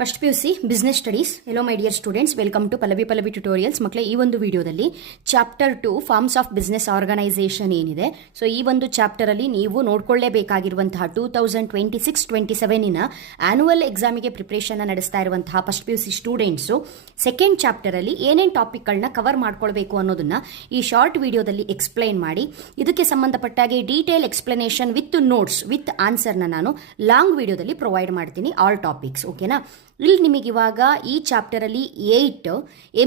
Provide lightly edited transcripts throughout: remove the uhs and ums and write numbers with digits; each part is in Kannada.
First PUC business studies. Hello my dear students, welcome to Pallavi tutorials. ಮಕ್ಕಳೇ, ಈ ಒಂದು ವಿಡಿಯೋದಲ್ಲಿ chapter 2 forms of business organisation ಏನಿದೆ, ಸೊ ಈ ಒಂದು ಚಾಪ್ಟರಲ್ಲಿ ನೀವು ನೋಡ್ಕೊಳ್ಳೇಬೇಕಾಗಿರುವಂತಹ 2026-27 ಆನ್ಯುವಲ್ ಎಕ್ಸಾಮಿಗೆ ಪ್ರಿಪ್ರೇಷನ್ ನಡೆಸ್ತಾ ಇರುವಂತಹ ಫಸ್ಟ್ PUC ಸ್ಟೂಡೆಂಟ್ಸು ಸೆಕೆಂಡ್ ಚಾಪ್ಟರಲ್ಲಿ ಏನೇನು ಟಾಪಿಕ್ಗಳನ್ನ ಕವರ್ ಮಾಡ್ಕೊಳ್ಬೇಕು ಅನ್ನೋದನ್ನ ಈ ಶಾರ್ಟ್ ವಿಡಿಯೋದಲ್ಲಿ ಎಕ್ಸ್ಪ್ಲೈನ್ ಮಾಡಿ, ಇದಕ್ಕೆ ಸಂಬಂಧಪಟ್ಟಾಗೆ detail explanation with notes with ಆನ್ಸರ್ನ ನಾನು ಲಾಂಗ್ ವಿಡಿಯೋದಲ್ಲಿ ಪ್ರೊವೈಡ್ ಮಾಡ್ತೀನಿ, ಆಲ್ ಟಾಪಿಕ್ಸ್. ಓಕೆನಾ? ಇಲ್ಲಿ ನಿಮಗೆ ಇವಾಗ ಈ ಚಾಪ್ಟರಲ್ಲಿ 8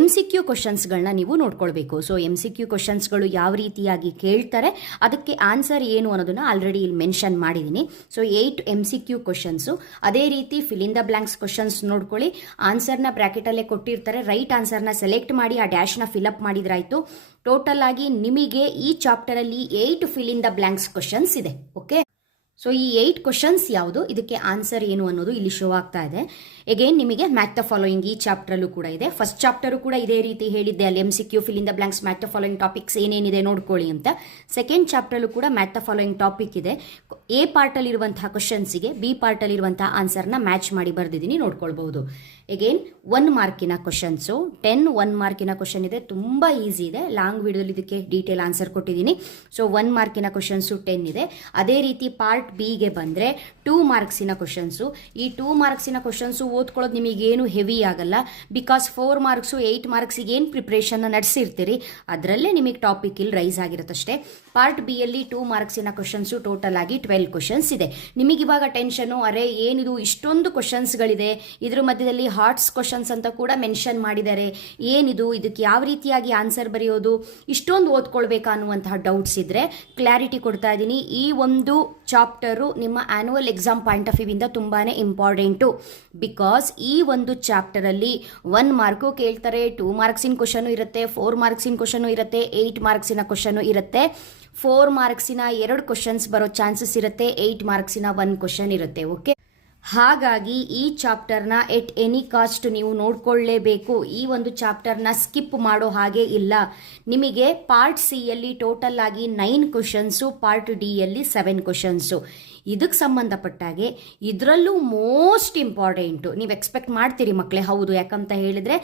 MCQ ಕ್ವಶನ್ಸ್ಗಳನ್ನ ನೀವು ನೋಡ್ಕೊಳ್ಬೇಕು. ಸೊ MCQ ಕ್ವಶನ್ಸ್ಗಳು ಯಾವ ರೀತಿಯಾಗಿ ಕೇಳ್ತಾರೆ, ಅದಕ್ಕೆ ಆನ್ಸರ್ ಏನು ಅನ್ನೋದನ್ನ ಆಲ್ರೆಡಿ ಇಲ್ಲಿ ಮೆನ್ಷನ್ ಮಾಡಿದ್ದೀನಿ. So 8 MCQ questions. ಅದೇ ರೀತಿ fill in the blanks questions ನೋಡ್ಕೊಳ್ಳಿ. ಆನ್ಸರ್ನ ಬ್ರ್ಯಾಕೆಟಲ್ಲೇ ಕೊಟ್ಟಿರ್ತಾರೆ, ರೈಟ್ ಆನ್ಸರ್ನ ಸೆಲೆಕ್ಟ್ ಮಾಡಿ ಆ ಡ್ಯಾಶ್ನ ಫಿಲ್ಅಪ್ ಮಾಡಿದ್ರಾಯ್ತು. ಟೋಟಲ್ ಆಗಿ ನಿಮಗೆ ಈ ಚಾಪ್ಟರಲ್ಲಿ 8 fill in the blanks questions ಇದೆ. ಓಕೆ, ಸೊ ಈ 8 ಕ್ವಶನ್ಸ್ ಯಾವುದು, ಇದಕ್ಕೆ ಆನ್ಸರ್ ಏನು ಅನ್ನೋದು ಇಲ್ಲಿ ಶೋ ಆಗ್ತಾ ಇದೆ. ಎಗೇನ್ ನಿಮಗೆ ಮ್ಯಾಥ್ ದ ಫಾಲೋಯಿಂಗ್ ಈ ಚಾಪ್ಟರ್ಲ್ಲೂ ಕೂಡ ಇದೆ. ಫಸ್ಟ್ ಚಾಪ್ಟರು ಕೂಡ ಇದೇ ರೀತಿ ಹೇಳಿದ್ದೆ, ಅಲ್ಲಿ MCQ fill in the blanks math the following topics ಏನೇನಿದೆ ನೋಡ್ಕೊಳ್ಳಿ ಅಂತ. ಸೆಕೆಂಡ್ ಚಾಪ್ಟರ್ಲ್ಲೂ ಕೂಡ ಮ್ಯಾಥ್ ದ ಫಾಲೋಯಿಂಗ್ ಟಾಪಿಕ್ ಇದೆ. A ಪಾರ್ಟಲ್ಲಿರುವಂತಹ ಕ್ವಶನ್ಸಿಗೆ B ಪಾರ್ಟಲ್ಲಿರುವಂತಹ ಆನ್ಸರ್ನ ಮ್ಯಾಚ್ ಮಾಡಿ ಬರೆದಿದ್ದೀನಿ, ನೋಡ್ಕೊಳ್ಬಹುದು. ಎಗೇನ್ 1 ಮಾರ್ಕಿನ ಕ್ವಶನ್ಸು 10 1 ಮಾರ್ಕಿನ ಕ್ವಶನ್ ಇದೆ, ತುಂಬ ಈಸಿ ಇದೆ. ಲಾಂಗ್ ವಿಡಿಯೋದಲ್ಲಿ ಇದಕ್ಕೆ ಡೀಟೇಲ್ ಆನ್ಸರ್ ಕೊಟ್ಟಿದ್ದೀನಿ. ಸೊ 1 ಮಾರ್ಕಿನ ಕ್ವಶನ್ಸು 10 ಇದೆ. ಅದೇ ರೀತಿ ಪಾರ್ಟ್ ಬಿಗೆ ಬಂದರೆ 2 ಮಾರ್ಕ್ಸಿನ ಕ್ವಶನ್ಸು. ಈ 2 ಮಾರ್ಕ್ಸಿನ ಕ್ವಶನ್ಸು ಓದ್ಕೊಳ್ಳೋದು ನಿಮಗೇನು ಹೆವಿ ಆಗಲ್ಲ, ಬಿಕಾಸ್ 4 ಮಾರ್ಕ್ಸು 8 ಮಾರ್ಕ್ಸಿಗೆ ಏನು ಪ್ರಿಪ್ರೇಷನ್ನ ನಡೆಸಿರ್ತೀರಿ ಅದರಲ್ಲೇ ನಿಮಗೆ ಟಾಪಿಕ್ ಇಲ್ಲಿ ರೈಸ್ ಆಗಿರುತ್ತಷ್ಟೇ. ಪಾರ್ಟ್ ಬಿ ಯಲ್ಲಿ 2 ಮಾರ್ಕ್ಸಿನ ಕ್ವಶನ್ಸು ಟೋಟಲ್ ಆಗಿ 12 ಕ್ವಶನ್ಸ್ ಇದೆ. ನಿಮಗಿವಾಗ ಟೆನ್ಷನು, ಅರೆ ಏನಿದು ಇಷ್ಟೊಂದು ಕ್ವಶನ್ಸ್ಗಳಿದೆ, ಇದ್ರ ಮಧ್ಯದಲ್ಲಿ ಹಾರ್ಟ್ಸ್ ಕ್ವಶನ್ಸ್ ಅಂತ ಕೂಡ ಮೆನ್ಷನ್ ಮಾಡಿದ್ದಾರೆ, ಏನಿದು, ಇದಕ್ಕೆ ಯಾವ ರೀತಿಯಾಗಿ ಆನ್ಸರ್ ಬರೆಯೋದು, ಇಷ್ಟೊಂದು ಓದ್ಕೊಳ್ಬೇಕಾ ಅನ್ನುವಂತಹ ಡೌಟ್ಸ್ ಇದ್ರೆ ಕ್ಲಾರಿಟಿ ಕೊಡ್ತಾ ಇದ್ದೀನಿ. ಈ ಒಂದು ಚಾಪ್ಟರು ನಿಮ್ಮ annual exam point of view ಇಂದ ತುಂಬಾನೇ ಇಂಪಾರ್ಟೆಂಟು. ಬಿಕಾಸ್ ಈ ಒಂದು ಚಾಪ್ಟರಲ್ಲಿ 1 ಮಾರ್ಕು ಕೇಳ್ತಾರೆ, 2 ಮಾರ್ಕ್ಸಿನ ಕ್ವಶನ್ ಇರುತ್ತೆ, 4 ಮಾರ್ಕ್ಸಿನ ಕ್ವಶನ್ ಇರುತ್ತೆ, 8 ಮಾರ್ಕ್ಸಿನ ಕ್ವಶನ್ ಇರುತ್ತೆ. 4 ಮಾರ್ಕ್ಸಿನ 2 ಕ್ವಶನ್ಸ್ ಬರೋ ಚಾನ್ಸಸ್ ಇರುತ್ತೆ, 8 ಮಾರ್ಕ್ಸಿನ 1 ಕ್ವಶನ್ ಇರುತ್ತೆ. ಓಕೆ, ಹಾಗಾಗಿ ಈ ಚಾಪ್ಟರ್ನ ಎಟ್ ಎನಿ ಕಾಸ್ಟ್ ನೀವು ನೋಡ್ಕೊಳ್ಳೇಬೇಕು. ಈ ಒಂದು ಚಾಪ್ಟರ್ನ ಸ್ಕಿಪ್ ಮಾಡೋ ಹಾಗೆ ಇಲ್ಲ. ನಿಮಗೆ ಪಾರ್ಟ್ ಸಿ ಯಲ್ಲಿ ಟೋಟಲ್ ಆಗಿ 9 ಕ್ವಶನ್ಸು, ಪಾರ್ಟ್ ಡಿ ಯಲ್ಲಿ 7 ಕ್ವಶನ್ಸು. ಇದಕ್ಕೆ ಸಂಬಂಧಪಟ್ಟಾಗೆ ಇದರಲ್ಲೂ ಮೋಸ್ಟ್ ಇಂಪಾರ್ಟೆಂಟು. ನೀವು ಎಕ್ಸ್ಪೆಕ್ಟ್ ಮಾಡ್ತೀರಿ ಮಕ್ಕಳೇ, ಹೌದು, ಯಾಕಂತ ಹೇಳಿದರೆ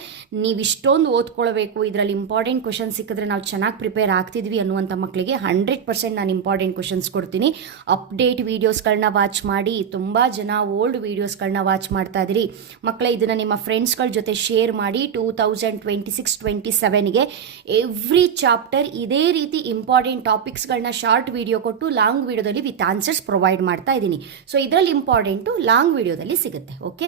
ನೀವು ಇಷ್ಟೊಂದು ಓದ್ಕೊಳ್ಬೇಕು, ಇದರಲ್ಲಿ ಇಂಪಾರ್ಟೆಂಟ್ ಕ್ವಶನ್ಸ್ ಸಿಕ್ಕಿದ್ರೆ ನಾವು ಚೆನ್ನಾಗಿ ಪ್ರಿಪೇರ್ ಆಗ್ತಿದ್ವಿ ಅನ್ನುವಂಥ ಮಕ್ಕಳಿಗೆ 100% ನಾನು ಇಂಪಾರ್ಟೆಂಟ್ ಕ್ವಶನ್ಸ್ ಕೊಡ್ತೀನಿ. ಅಪ್ಡೇಟ್ ವೀಡಿಯೋಸ್ಗಳನ್ನ ವಾಚ್ ಮಾಡಿ. ತುಂಬ ಜನ ಓಲ್ಡ್ ವೀಡಿಯೋಸ್ಗಳನ್ನ ವಾಚ್ ಮಾಡ್ತಾ ಇದ್ದೀರಿ ಮಕ್ಕಳೇ. ಇದನ್ನು ನಿಮ್ಮ ಫ್ರೆಂಡ್ಸ್ಗಳ ಜೊತೆ ಶೇರ್ ಮಾಡಿ. 2026-27ಗೆ ಎವ್ರಿ ಚಾಪ್ಟರ್ ಇದೇ ರೀತಿ ಇಂಪಾರ್ಟೆಂಟ್ ಟಾಪಿಕ್ಸ್ಗಳನ್ನ ಶಾರ್ಟ್ ವಿಡಿಯೋ ಕೊಟ್ಟು ಲಾಂಗ್ ವಿಡಿಯೋದಲ್ಲಿ ವಿತ್ ಆನ್ಸರ್ಸ್ ಪ್ರೊವೈಡ್ ಮಾಡ್ತಾ ಇದ್ದೀನಿ. ಸೊ ಇದರಲ್ಲಿ ಇಂಪಾರ್ಟೆಂಟು ಲಾಂಗ್ ವಿಡಿಯೋದಲ್ಲಿ ಸಿಗುತ್ತೆ. ಓಕೆ.